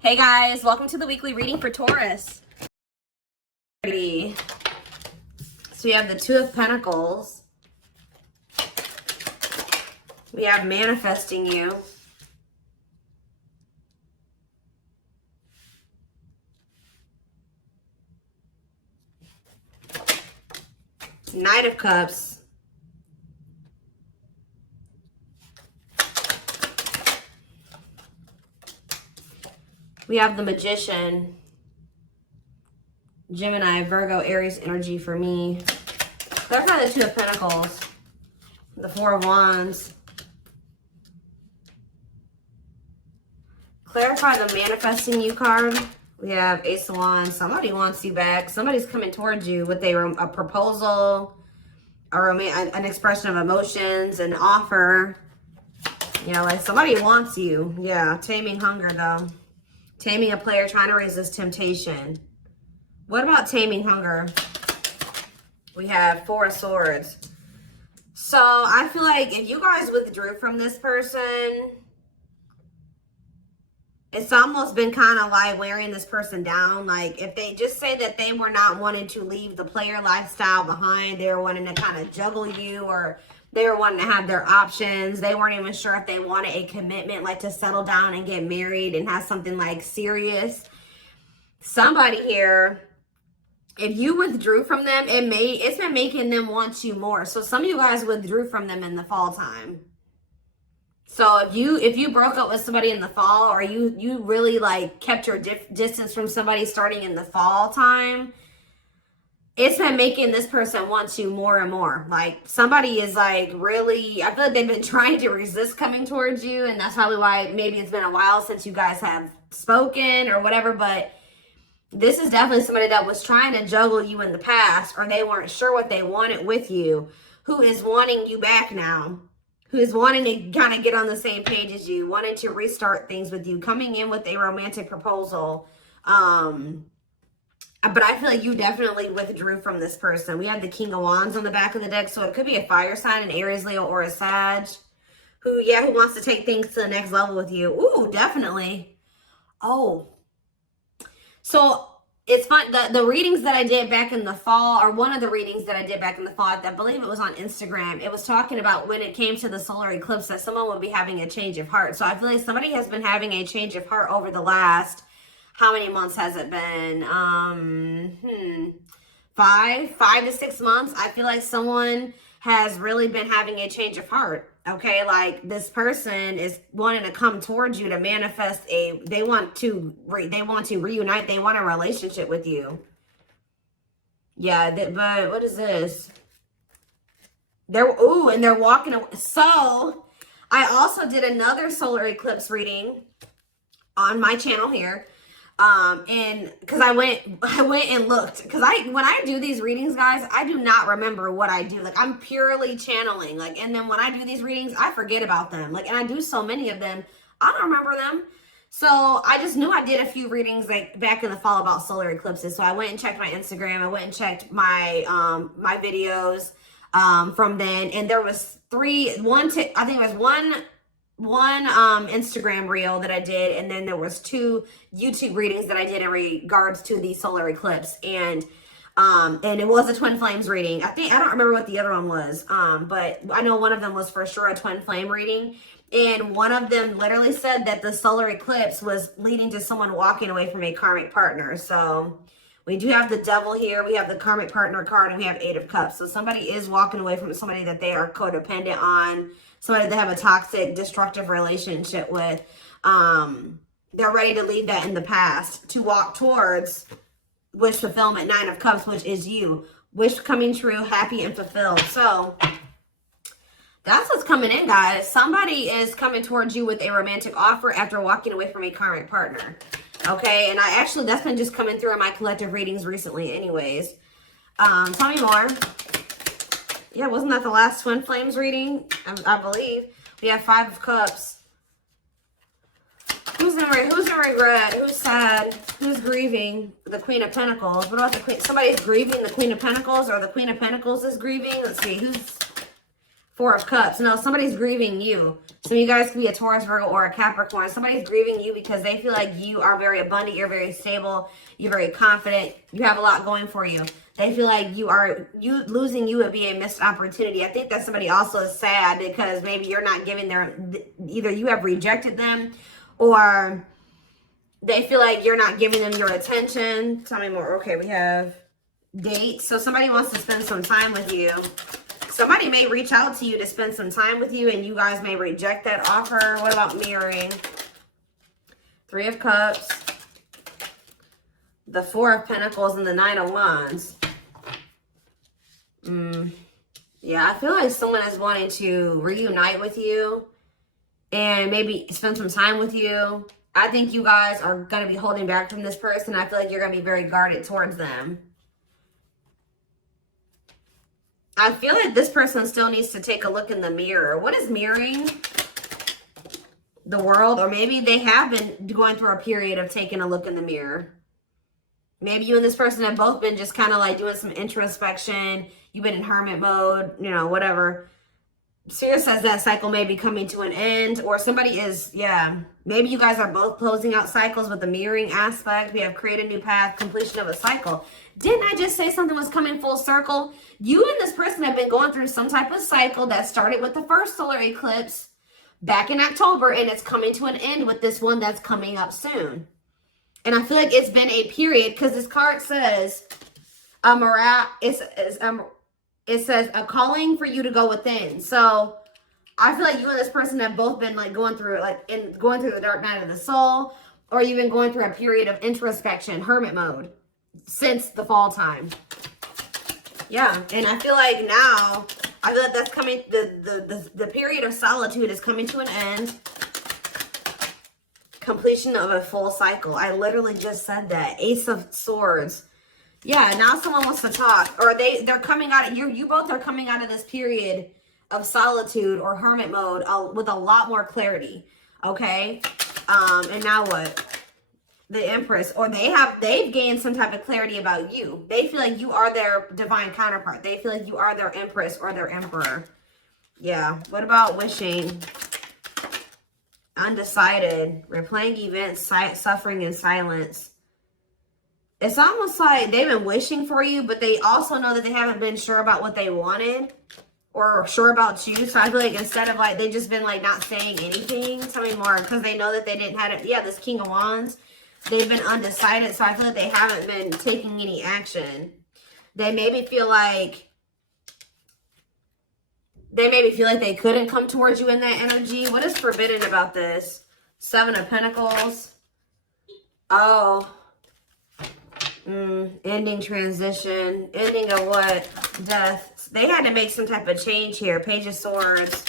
Hey guys, welcome to the weekly reading for Taurus. So we have the Two of Pentacles. We have manifesting you. Knight of Cups. We have the Magician. Gemini, Virgo, Aries energy for me. Clarify the Two of Pentacles. The Four of Wands. Clarify the manifesting you card. We have Ace of Wands. Somebody wants you back. Somebody's coming towards you with a proposal, an expression of emotions, an offer. You know, like somebody wants you. Yeah, taming hunger though. Taming a player trying to resist temptation. What about taming hunger? We have Four of Swords. So I feel like if you guys withdrew from this person, it's almost been kind of like wearing this person down. Like if they just say that they were not wanting to leave the player lifestyle behind, they were wanting to kind of juggle you, or they were wanting to have their options. They weren't even sure if they wanted a commitment, like to settle down and get married and have something like serious. Somebody here, if you withdrew from them, it's been making them want you more. So some of you guys withdrew from them in the fall time. So if you broke up with somebody in the fall, or you really like kept your distance from somebody starting in the fall time, it's been making this person want you more and more. Like somebody is like really, I feel like they've been trying to resist coming towards you, and that's probably why maybe it's been a while since you guys have spoken or whatever. But this is definitely somebody that was trying to juggle you in the past, or they weren't sure what they wanted with you, who is wanting you back now, who is wanting to kind of get on the same page as you, wanting to restart things with you, coming in with a romantic proposal. But I feel like you definitely withdrew from this person. We have the King of Wands on the back of the deck, so it could be a fire sign, an Aries, Leo, or a Sag, who wants to take things to the next level with you. Ooh, definitely. Oh. So it's fun. The readings that I did back in the fall, or one of the readings that I did back in the fall, I believe it was on Instagram. It was talking about when it came to the solar eclipse that someone would be having a change of heart. So I feel like somebody has been having a change of heart over the last, how many months has it been? 5 to 6 months. I feel like someone has really been having a change of heart. Okay, like this person is wanting to come towards you to manifest they want to reunite. They want a relationship with you. Yeah, but what is this? They're walking away. So I also did another solar eclipse reading on my channel here. And because I went and looked, because when I do these readings, guys, I do not remember what I do. Like I'm purely channeling, like, and then when I do these readings, I forget about them. Like, and I do so many of them, I don't remember them. So I just knew I did a few readings like back in the fall about solar eclipses. So I went and checked my Instagram. I went and checked my my videos from then, and there was I think it was one Instagram reel that I did, and then there was 2 YouTube readings that I did in regards to the solar eclipse, and it was a twin flames reading. I don't remember what the other one was, but I know one of them was for sure a twin flame reading, and one of them literally said that the solar eclipse was leading to someone walking away from a karmic partner. So we do have the Devil here, we have the karmic partner card, and we have 8 of Cups. So somebody is walking away from somebody that they are codependent on, somebody they have a toxic, destructive relationship with. They're ready to leave that in the past to walk towards wish fulfillment, 9 of Cups, which is you. Wish coming true, happy and fulfilled. So that's what's coming in, guys. Somebody is coming towards you with a romantic offer after walking away from a karmic partner. Okay, and that's been just coming through in my collective readings recently anyways. Tell me more. Yeah, wasn't that the last twin flames reading? I believe. We have 5 of Cups. Who's in regret? Who's sad? Who's grieving? The Queen of Pentacles. What about the Queen? Somebody's grieving the Queen of Pentacles, or the Queen of Pentacles is grieving. Let's see. Who's Four of Cups. No, somebody's grieving you. So you guys could be a Taurus, Virgo, or a Capricorn. Somebody's grieving you because they feel like you are very abundant. You're very stable. You're very confident. You have a lot going for you. They feel like losing you would be a missed opportunity. I think that somebody also is sad because maybe you're not giving either you have rejected them or they feel like you're not giving them your attention. Tell me more. Okay, we have dates. So somebody wants to spend some time with you. Somebody may reach out to you to spend some time with you and you guys may reject that offer. What about mirroring? Three of Cups, the Four of Pentacles, and the Nine of Wands. Yeah, I feel like someone is wanting to reunite with you and maybe spend some time with you. I think you guys are going to be holding back from this person. I feel like you're going to be very guarded towards them. I feel like this person still needs to take a look in the mirror. What is mirroring? The World. Or maybe they have been going through a period of taking a look in the mirror. Maybe you and this person have both been just kind of like doing some introspection. You've been in hermit mode, you know, whatever. Spirit says that cycle may be coming to an end. Or somebody is, yeah. Maybe you guys are both closing out cycles with the mirroring aspect. We have create a new path, completion of a cycle. Didn't I just say something was coming full circle? You and this person have been going through some type of cycle that started with the first solar eclipse back in October, and it's coming to an end with this one that's coming up soon. And I feel like it's been a period because this card says it says a calling for you to go within. So I feel like you and this person have both been like going through the dark night of the soul, or you've been going through a period of introspection, hermit mode, since the fall time. Yeah, and I feel like now, I feel like that's coming, the period of solitude is coming to an end. Completion of a full cycle. I literally just said that. Ace of Swords. Yeah, now someone wants to talk, or they're coming out of, you both are coming out of this period of solitude or hermit mode with a lot more clarity. Okay? And now what? The Empress, or they've gained some type of clarity about you. They feel like you are their divine counterpart. They feel like you are their Empress or their Emperor. Yeah. What about wishing? Undecided. Replaying events, suffering in silence. It's almost like they've been wishing for you, but they also know that they haven't been sure about what they wanted or sure about you. So I feel like instead of like, they've just been like not saying anything. Tell me more, because they know that they didn't have it. Yeah, this King of Wands. They've been undecided, so I feel like they haven't been taking any action. They maybe feel like they couldn't come towards you in that energy. What is forbidden about this? Seven of Pentacles. Oh. Ending, transition. Ending of what? Death. They had to make some type of change here. Page of Swords.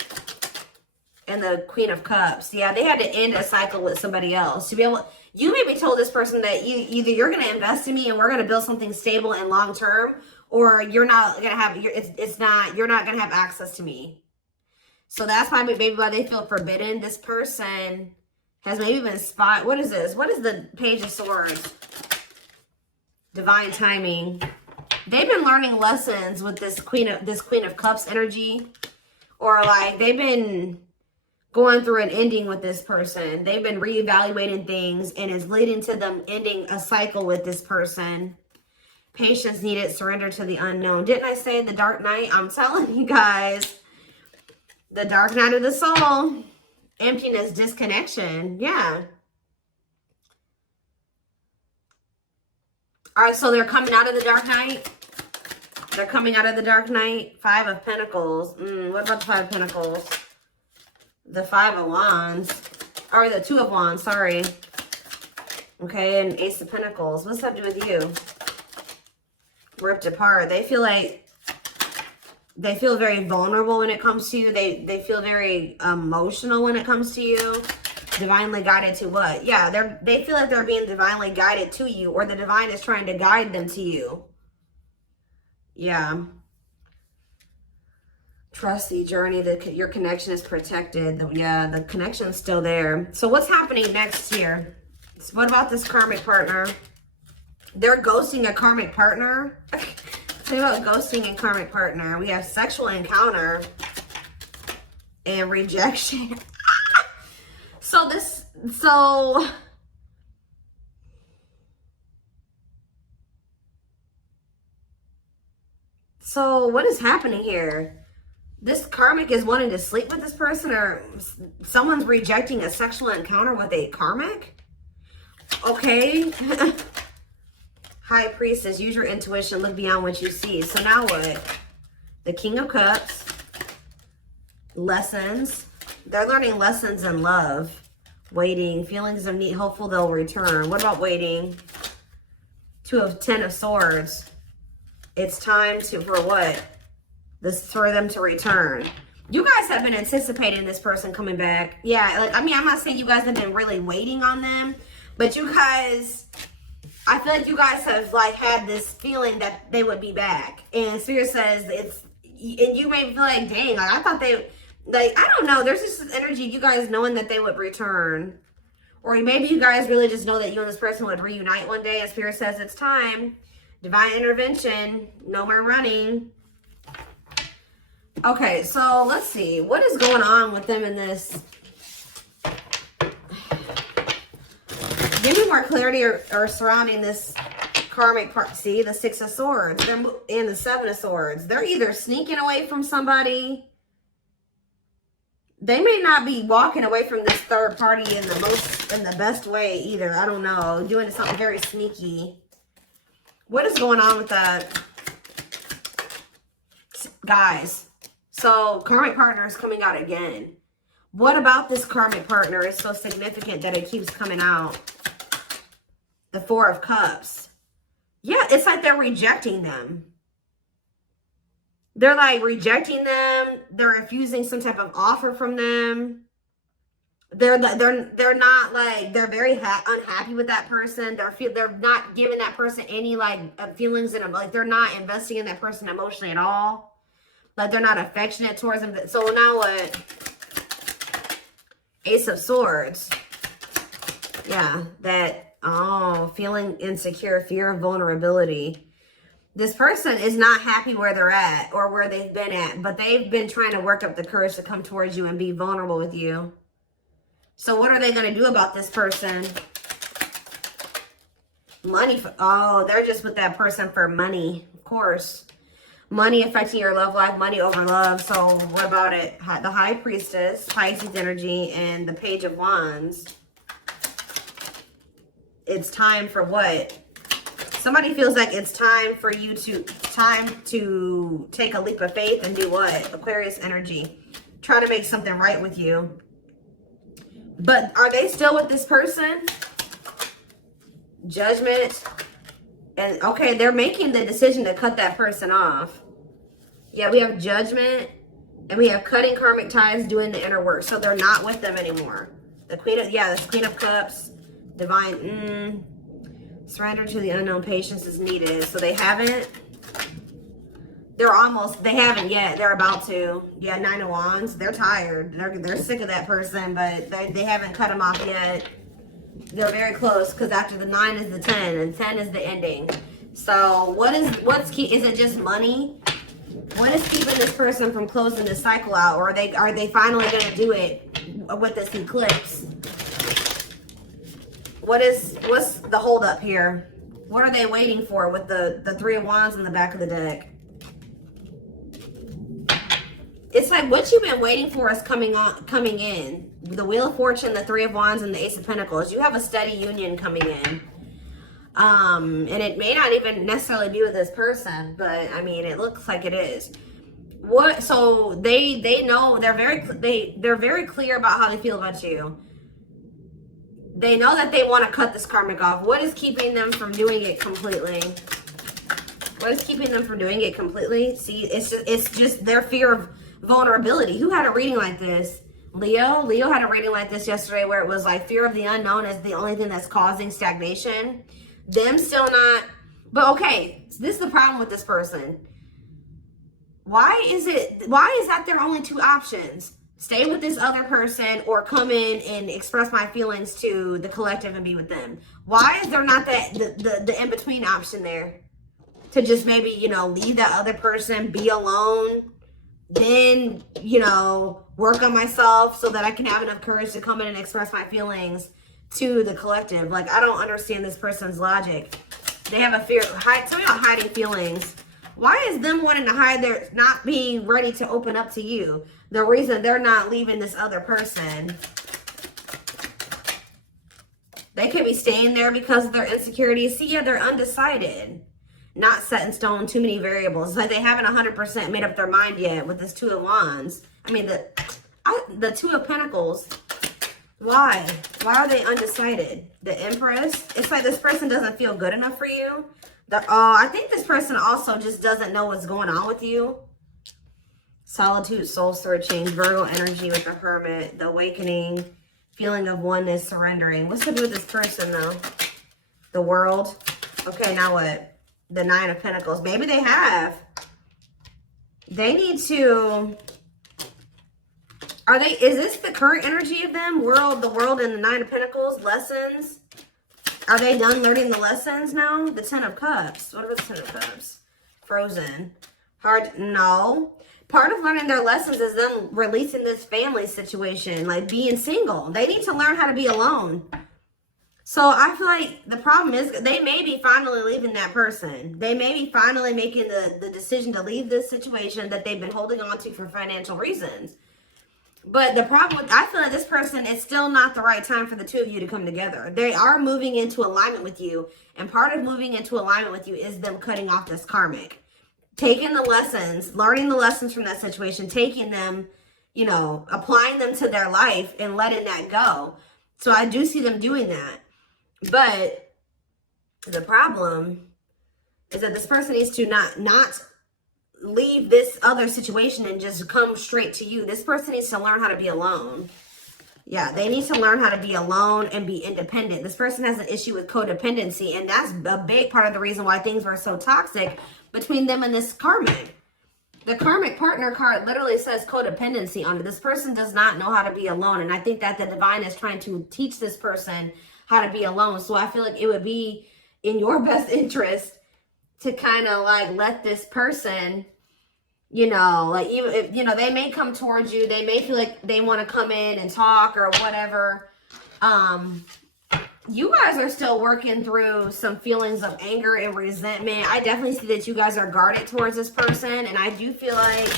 And the Queen of Cups. Yeah, they had to end a cycle with somebody else to be able. You maybe told this person that either you're going to invest in me and we're going to build something stable and long term, or you're not going to have you're not going to have access to me. So that's probably maybe why they feel forbidden. This person has maybe been spot. What is this? What is the Page of Swords? Divine timing. They've been learning lessons with this Queen of Cups energy, or like they've been going through an ending with this person. They've been reevaluating things and it's leading to them ending a cycle with this person. Patience needed, surrender to the unknown. Didn't I say the dark night? I'm telling you guys. The dark night of the soul. Emptiness, disconnection. Yeah. All right, so they're coming out of the dark night. They're coming out of the dark night. Five of Pentacles. What about the Five of Pentacles? The Five of Wands, or the Two of Wands, sorry. Okay, and Ace of Pentacles. What's that to do with you? Ripped apart. They feel very vulnerable when it comes to you. They feel very emotional when it comes to you. Divinely guided to what? Yeah, they feel like they're being divinely guided to you, or the divine is trying to guide them to you. Yeah. Trust the journey, your connection is protected. Yeah, the connection's still there. So what's happening next here? So what about this karmic partner? They're ghosting a karmic partner. Tell me about ghosting and karmic partner. We have sexual encounter. and rejection. So what is happening here? This karmic is wanting to sleep with this person, or someone's rejecting a sexual encounter with a karmic? Okay. High Priestess, use your intuition, look beyond what you see. So now what? The King of Cups. Lessons. They're learning lessons in love. Waiting. Feelings of need. Hopeful they'll return. What about waiting? Ten of Swords. It's time for what? For them to return. You guys have been anticipating this person coming back. Yeah, like, I mean, I'm not saying you guys have been really waiting on them, but you guys, I feel like you guys have like had this feeling that they would be back. And Spirit says and you may feel like, dang, like I thought they, like, I don't know. There's just this energy, you guys knowing that they would return. Or maybe you guys really just know that you and this person would reunite one day, and Spirit says it's time. Divine intervention. No more running. Okay, so let's see. What is going on with them in this? Give me more clarity or surrounding this karmic part. See, the Six of Swords and the Seven of Swords. They're either sneaking away from somebody. They may not be walking away from this third party in the best way either. I don't know. Doing something very sneaky. What is going on with that? Guys. So, karmic partner is coming out again. What about this karmic partner is so significant that it keeps coming out? The Four of Cups. Yeah, it's like they're rejecting them. They're like rejecting them. They're refusing some type of offer from them. They're not like, they're very unhappy with that person. They're not giving that person any like feelings in them. Like they're not investing in that person emotionally at all. Like they're not affectionate towards them. So now what? Ace of Swords. Yeah, that, feeling insecure, fear of vulnerability. This person is not happy where they're at or where they've been at, but they've been trying to work up the courage to come towards you and be vulnerable with you. So what are they going to do about this person? Money. They're just with that person for money, of course. Money affecting your love life, money over love. So what about it? The High Priestess, Pisces energy, and the Page of Wands. It's time for what? Somebody feels like it's time for you to take a leap of faith and do what? Aquarius energy. Try to make something right with you. But are they still with this person? Judgment. And okay, they're making the decision to cut that person off. Yeah, we have Judgment. And we have cutting karmic ties, doing the inner work. So they're not with them anymore. The Queen of Cups. Divine. Surrender to the unknown, patience is needed. So they haven't. They haven't yet. They're about to. Yeah, Nine of Wands. They're tired. They're sick of that person, but they haven't cut them off yet. They're very close because after the 9 is the 10 and 10 is the ending. So what's key? Is it just money? What is keeping this person from closing this cycle out? Or are they finally going to do it with this eclipse? What's the holdup here? What are they waiting for with the Three of Wands in the back of the deck? It's like what you've been waiting for is coming in. The Wheel of Fortune, the Three of Wands, and the Ace of Pentacles. You have a steady union coming in. And it may not even necessarily be with this person, but I mean, it looks like it is. So they know, they're very clear about how they feel about you. They know that they want to cut this karmic off. What is keeping them from doing it completely? What is keeping them from doing it completely? See, it's just their fear of vulnerability. Who had a reading like this? Leo had a reading like this yesterday where it was like fear of the unknown is the only thing that's causing stagnation. Them still not. But okay, so this is the problem with this person. Why is that their only two options? Stay with this other person or come in and express my feelings to the collective and be with them. Why is there not the in-between option there? To just maybe, leave that other person, be alone, then, you know, work on myself so that I can have enough courage to come in and express my feelings to the collective. Like, I don't understand this person's logic. They have a fear. Tell me about hiding feelings. Why is them wanting to hide their not being ready to open up to you the reason they're not leaving this other person? They could be staying there because of their insecurities. See, yeah, they're undecided. Not set in stone, too many variables. It's like they haven't 100% made up their mind yet with this Two of Wands. I mean, the Two of Pentacles. Why? Why are they undecided? The Empress. It's like this person doesn't feel good enough for you. I think this person also just doesn't know what's going on with you. Solitude, soul searching, Virgo energy with the Hermit, the awakening, feeling of oneness, surrendering. What's to do with this person though? The World. Okay, now what? The Nine of Pentacles. Maybe they have. They need to... Is this the current energy of them? The World and the Nine of Pentacles. Lessons. Are they done learning the lessons now? The Ten of Cups. What about the Ten of Cups? Frozen. No. Part of learning their lessons is them releasing this family situation. Like being single. They need to learn how to be alone. So I feel like the problem is they may be finally leaving that person. They may be finally making the decision to leave this situation that they've been holding on to for financial reasons. But the problem, I feel like this person, is still not the right time for the two of you to come together. They are moving into alignment with you. And part of moving into alignment with you is them cutting off this karmic. Taking the lessons, learning the lessons from that situation, taking them, you know, applying them to their life and letting that go. So I do see them doing that. But the problem is that this person needs to not leave this other situation and just come straight to you. This person needs to learn how to be alone. Yeah, they need to learn how to be alone and be independent. This person has an issue with codependency, and that's a big part of the reason why things were so toxic between them and this karmic. The karmic partner card literally says codependency on it. This person does not know how to be alone, and I think that the divine is trying to teach this person how to be alone. So I feel like it would be in your best interest to kind of like let this person, you know, like even if, you know, they may come towards you, they may feel like they want to come in and talk or whatever. You guys are still working through some feelings of anger and resentment. I definitely see that you guys are guarded towards this person, and I do feel like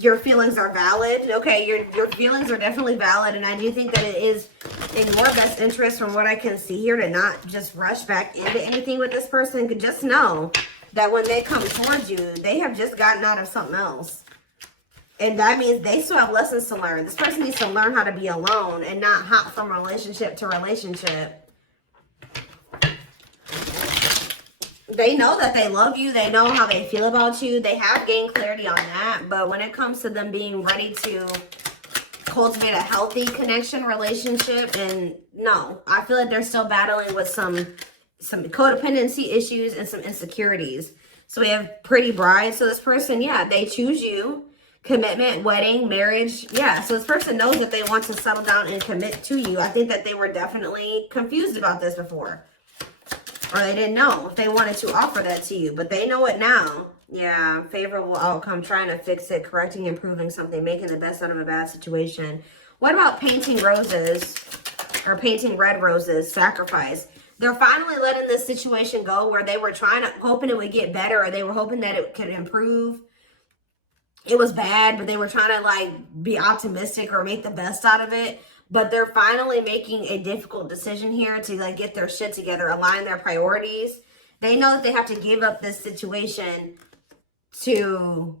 your feelings are valid. Okay, your feelings are definitely valid, and I do think that it is in your best interest, from what I can see here, to not just rush back into anything with this person. Could just know that when they come towards you, they have just gotten out of something else, and that means they still have lessons to learn. This person needs to learn how to be alone and not hop from relationship to relationship. They know that they love you. They know how they feel about you. They have gained clarity on that. But when it comes to them being ready to cultivate a healthy connection, relationship, and no, I feel like they're still battling with some codependency issues and some insecurities. So we have Pretty Bride. So this person, yeah, they choose you. Commitment, wedding, marriage. Yeah, so this person knows that they want to settle down and commit to you. I think that they were definitely confused about this before. Or they didn't know if they wanted to offer that to you, but they know it now. Yeah, favorable outcome, trying to fix it, correcting, improving something, making the best out of a bad situation. What about painting roses or painting red roses? Sacrifice. They're finally letting this situation go where they were hoping it would get better, or they were hoping that it could improve. It was bad, but they were trying to like be optimistic or make the best out of it. But they're finally making a difficult decision here to like get their shit together, align their priorities. They know that they have to give up this situation to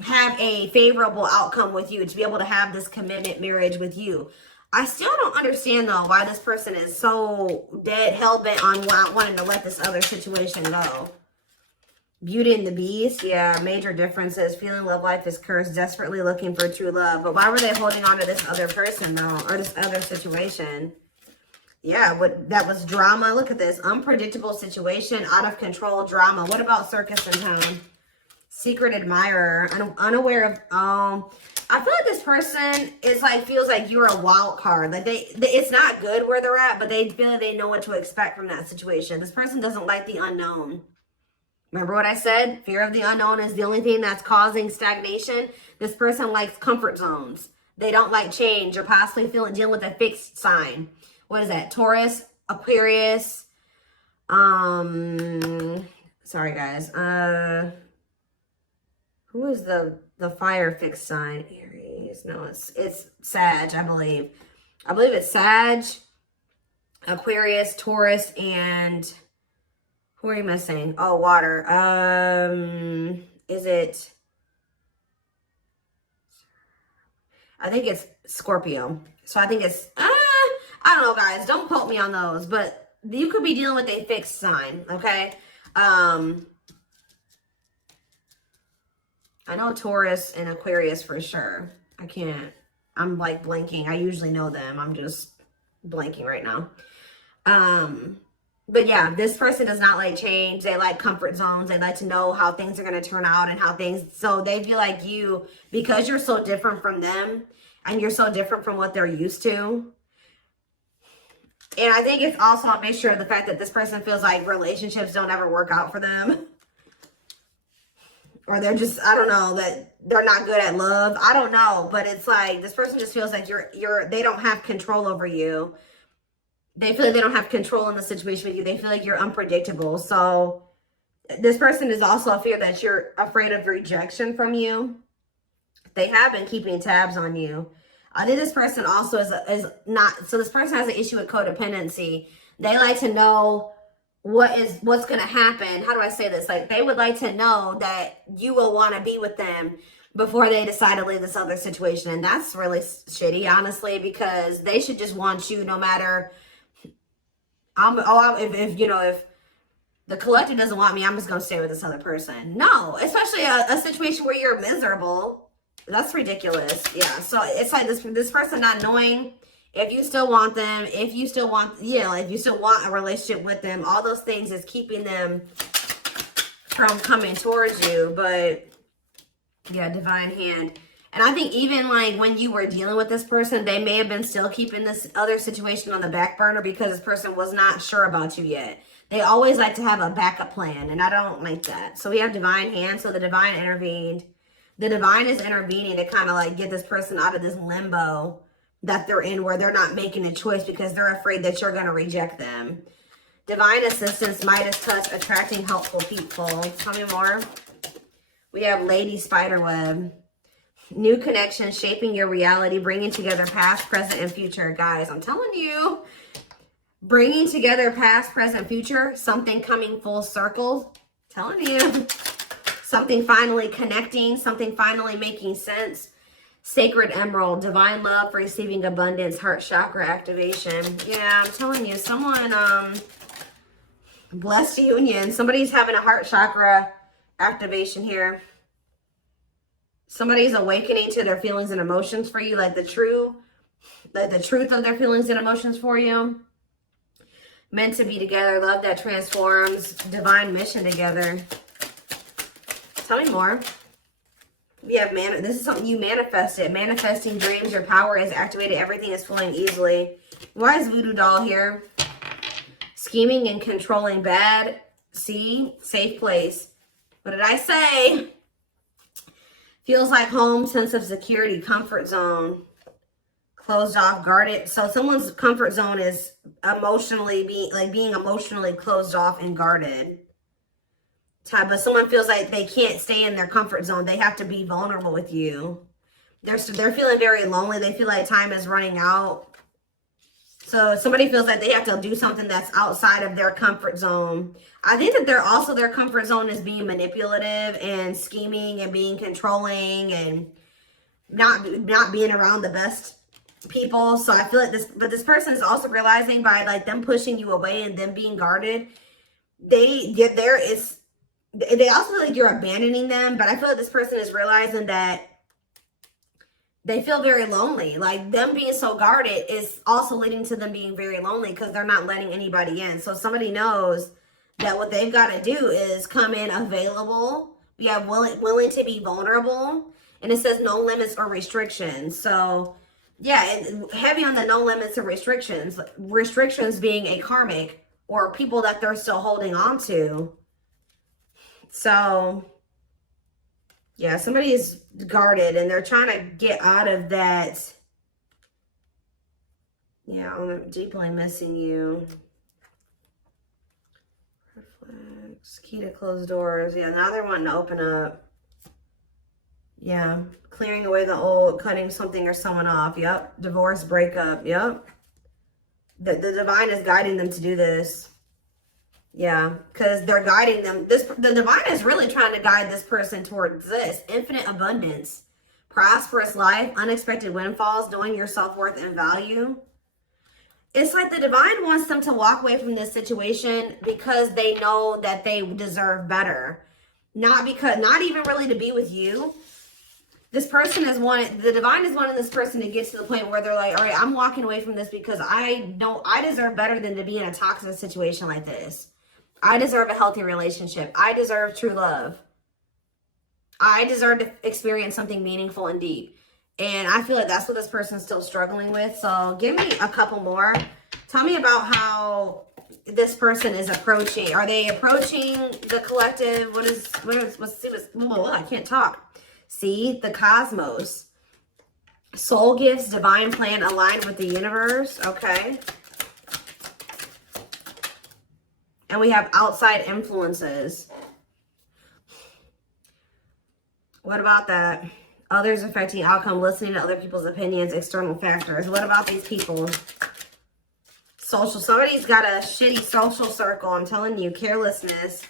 have a favorable outcome with you, to be able to have this commitment marriage with you. I still don't understand though why this person is so dead hell-bent on wanting to let this other situation go. Beauty and the Beast, yeah, major differences. Feeling love life is cursed, desperately looking for true love. But why were they holding on to this other person, though, or this other situation? Yeah, that was drama. Look at this. Unpredictable situation, out of control drama. What about circus in town? Secret admirer, unaware of, I feel like this person is like, feels like you're a wild card. Like it's not good where they're at, but they feel like they know what to expect from that situation. This person doesn't like the unknown. Remember what I said? Fear of the unknown is the only thing that's causing stagnation. This person likes comfort zones. They don't like change or possibly dealing with a fixed sign. What is that? Taurus, Aquarius. Sorry guys. Who is the fire fixed sign? Aries. No, it's Sag, I believe. I believe it's Sag, Aquarius, Taurus, and who are you missing? Oh, water. Is it? I think it's Scorpio. So I think it's, I don't know, guys. Don't quote me on those, but you could be dealing with a fixed sign, okay? I know Taurus and Aquarius for sure. I'm like blanking. I usually know them. I'm just blanking right now. But yeah, this person does not like change. They like comfort zones. They like to know how things are going to turn out and how things, so they feel like you, because you're so different from them and you're so different from what they're used to. And I think it's also a mixture of the fact that this person feels like relationships don't ever work out for them. Or they're just, I don't know, that they're not good at love. I don't know, but it's like this person just feels like they don't have control over you. They feel like they don't have control in the situation with you. They feel like you're unpredictable. So this person is also a fear that you're afraid of rejection from you. They have been keeping tabs on you. I think this person also is not, so this person has an issue with codependency. They like to know what's going to happen. How do I say this? Like they would like to know that you will want to be with them before they decide to leave this other situation. And that's really shitty, honestly, because they should just want you no matter. If the collective doesn't want me, I'm just going to stay with this other person. No, especially a situation where you're miserable. That's ridiculous. Yeah. So it's like this person not knowing if you still want them, if you still want a relationship with them, all those things is keeping them from coming towards you. But yeah, divine hand. And I think even like when you were dealing with this person, they may have been still keeping this other situation on the back burner because this person was not sure about you yet. They always like to have a backup plan, and I don't like that. So we have divine hand. So the divine intervened. The divine is intervening to kind of like get this person out of this limbo that they're in where they're not making a choice because they're afraid that you're going to reject them. Divine assistance, Midas touch, attracting helpful people. Tell me more. We have Lady Spiderweb. New connections, shaping your reality, bringing together past, present, and future. Guys, I'm telling you, bringing together past, present, future, something coming full circle. Telling you, something finally connecting, something finally making sense. Sacred emerald, divine love, receiving abundance, heart chakra activation. Yeah, I'm telling you, someone, blessed union. Somebody's having a heart chakra activation here. Somebody's awakening to their feelings and emotions for you, like the truth of their feelings and emotions for you. Meant to be together, love that transforms, divine mission together. Tell me more. We have this is something you manifested. Manifesting dreams, your power is activated, everything is flowing easily. Why is Voodoo Doll here? Scheming and controlling bad. See? Safe place. What did I say? Feels like home, sense of security, comfort zone, closed off, guarded. So someone's comfort zone is emotionally being emotionally closed off and guarded. But someone feels like they can't stay in their comfort zone. They have to be vulnerable with you. They're feeling very lonely. They feel like time is running out. So somebody feels like they have to do something that's outside of their comfort zone. I think that their comfort zone is being manipulative and scheming and being controlling and not being around the best people. So I feel like this person is also realizing by like them pushing you away and them being guarded, they also feel like you're abandoning them. But I feel like this person is realizing that they feel very lonely. Like them being so guarded is also leading to them being very lonely because they're not letting anybody in. So somebody knows that what they've got to do is come in available. We have willing to be vulnerable. And it says no limits or restrictions. So yeah, and heavy on the no limits or restrictions. Restrictions being a karmic or people that they're still holding on to. So, yeah, somebody is guarded and they're trying to get out of that. Yeah, I'm deeply missing you. Reflex, key to closed doors. Yeah, now they're wanting to open up. Yeah, clearing away the old, cutting something or someone off. Yep, divorce, breakup. Yep. The divine is guiding them to do this. Yeah, because they're guiding them. The divine is really trying to guide this person towards this. Infinite abundance, prosperous life, unexpected windfalls, knowing your self-worth and value. It's like the divine wants them to walk away from this situation because they know that they deserve better. Not even really to be with you. This person the divine is wanting this person to get to the point where they're like, all right, I'm walking away from this because I deserve better than to be in a toxic situation like this. I deserve a healthy relationship. I deserve true love. I deserve to experience something meaningful and deep. And I feel like that's what this person's still struggling with. So give me a couple more. Tell me about how this person is approaching. Are they approaching the collective? I can't talk. See, the cosmos. Soul gifts, divine plan aligned with the universe. Okay. And we have outside influences. What about that? Others affecting outcome, listening to other people's opinions, external factors. What about these people? Social. Somebody's got a shitty social circle. I'm telling you, carelessness.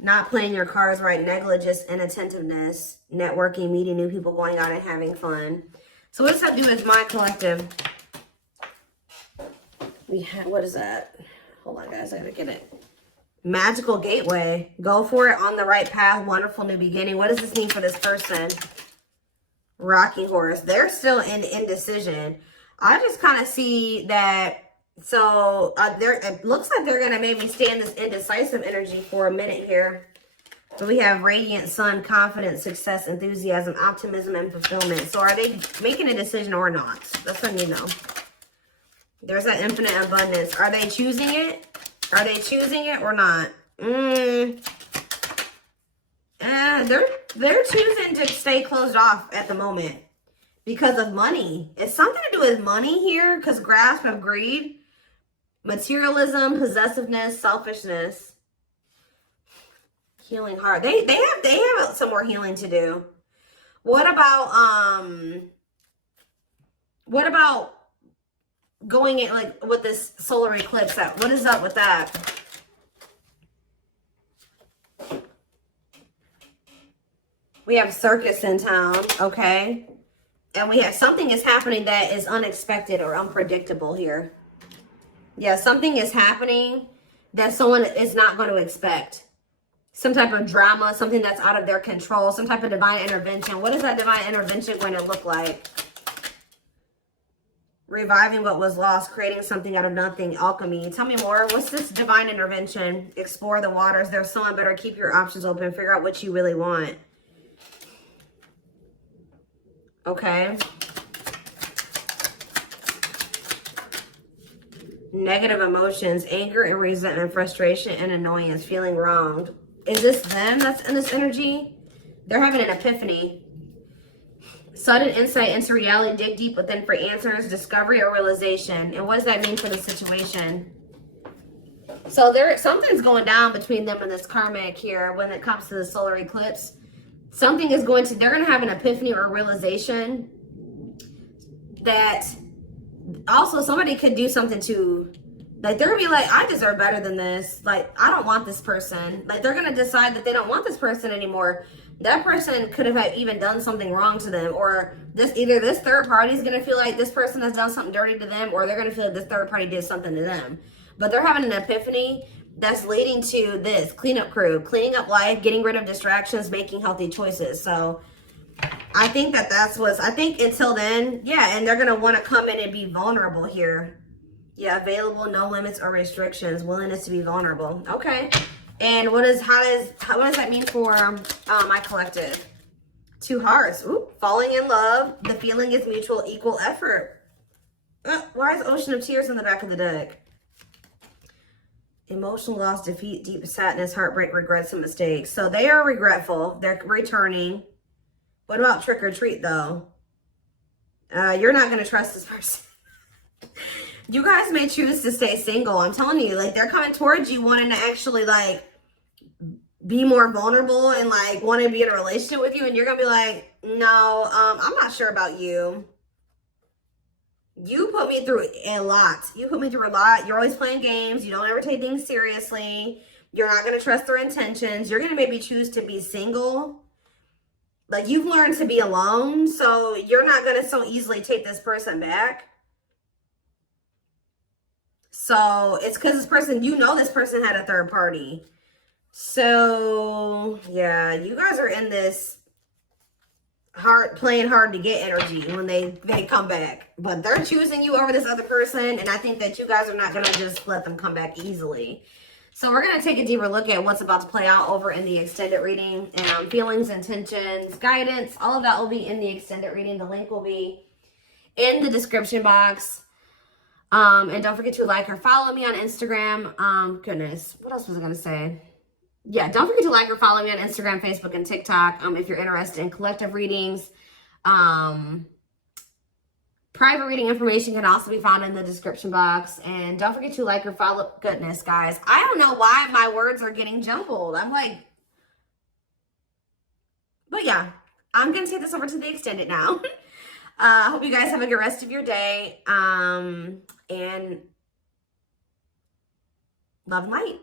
Not playing your cards right, negligence, inattentiveness, networking, meeting new people, going out and having fun. So what does that do with my collective? We have, what is that? Hold on, guys, I gotta get it. Magical gateway. Go for it, on the right path, wonderful new beginning. What does this mean for this person? Rocking horse. They're still in indecision. I just kind of see that. So it looks like they're going to maybe stay in this indecisive energy for a minute here. So we have radiant sun, confidence, success, enthusiasm, optimism, and fulfillment. So are they making a decision or not? That's what I need to know. There's that infinite abundance. Are they choosing it? Are they choosing it or not? They're choosing to stay closed off at the moment because of money. It's something to do with money here, because grasp of greed. Materialism, possessiveness, selfishness, healing heart. They have some more healing to do. What about going in like with this solar eclipse? What is up with that? We have circus in town, okay? And we have something is happening that is unexpected or unpredictable here. Yeah, something is happening that someone is not going to expect. Some type of drama, something that's out of their control, some type of divine intervention. What is that divine intervention going to look like? Reviving what was lost, creating something out of nothing, alchemy. Tell me more. What's this divine intervention? Explore the waters. There's someone better. Keep your options open. Figure out what you really want. Okay. Negative emotions, anger and resentment, frustration and annoyance, feeling wronged. Is this them that's in this energy? They're having an epiphany. Sudden insight into reality, dig deep within for answers, discovery or realization. And what does that mean for the situation? So something's going down between them and this karmic here when it comes to the solar eclipse. Something is they're going to have an epiphany or realization that also somebody could do something to, like, they're gonna be like, I deserve better than this. Like, I don't want this person. Like, they're gonna decide that they don't want this person anymore. That person could have even done something wrong to them, or either this third party is gonna feel like this person has done something dirty to them, or they're gonna feel like this third party did something to them. But they're having an epiphany that's leading to this cleanup crew, cleaning up life, getting rid of distractions, making healthy choices. So I think I think until then, yeah, and they're going to want to come in and be vulnerable here. Yeah, available, no limits or restrictions, willingness to be vulnerable. Okay. And what does that mean for my collective? 2 hearts. Ooh, falling in love. The feeling is mutual, equal effort. Why is Ocean of Tears in the back of the deck? Emotional loss, defeat, deep sadness, heartbreak, regrets, and mistakes. So they are regretful. They're returning. What about trick or treat, though? You're not going to trust this person. You guys may choose to stay single. I'm telling you, like, they're coming towards you wanting to actually, like, be more vulnerable and, like, want to be in a relationship with you. And you're going to be like, no, I'm not sure about you. You put me through a lot. You put me through a lot. You're always playing games. You don't ever take things seriously. You're not going to trust their intentions. You're going to maybe choose to be single. Like, you've learned to be alone. So you're not going to so easily take this person back. So it's because this person, you know, this person had a third party. So yeah, you guys are in this playing hard to get energy when they come back, but they're choosing you over this other person, and I think that you guys are not going to just let them come back easily. So we're going to take a deeper look at what's about to play out over in the extended reading. Feelings, intentions, guidance, all of that will be in the extended reading. The link will be in the description box. And don't forget to like or follow me on Instagram. Goodness, what else was I going to say? Yeah, don't forget to like or follow me on Instagram, Facebook, and TikTok if you're interested in collective readings. Private reading information can also be found in the description box. And don't forget to like or follow. Goodness, guys. I don't know why my words are getting jumbled. I'm like... But yeah, I'm going to take this over to the extended now. I hope you guys have a good rest of your day. And love and light.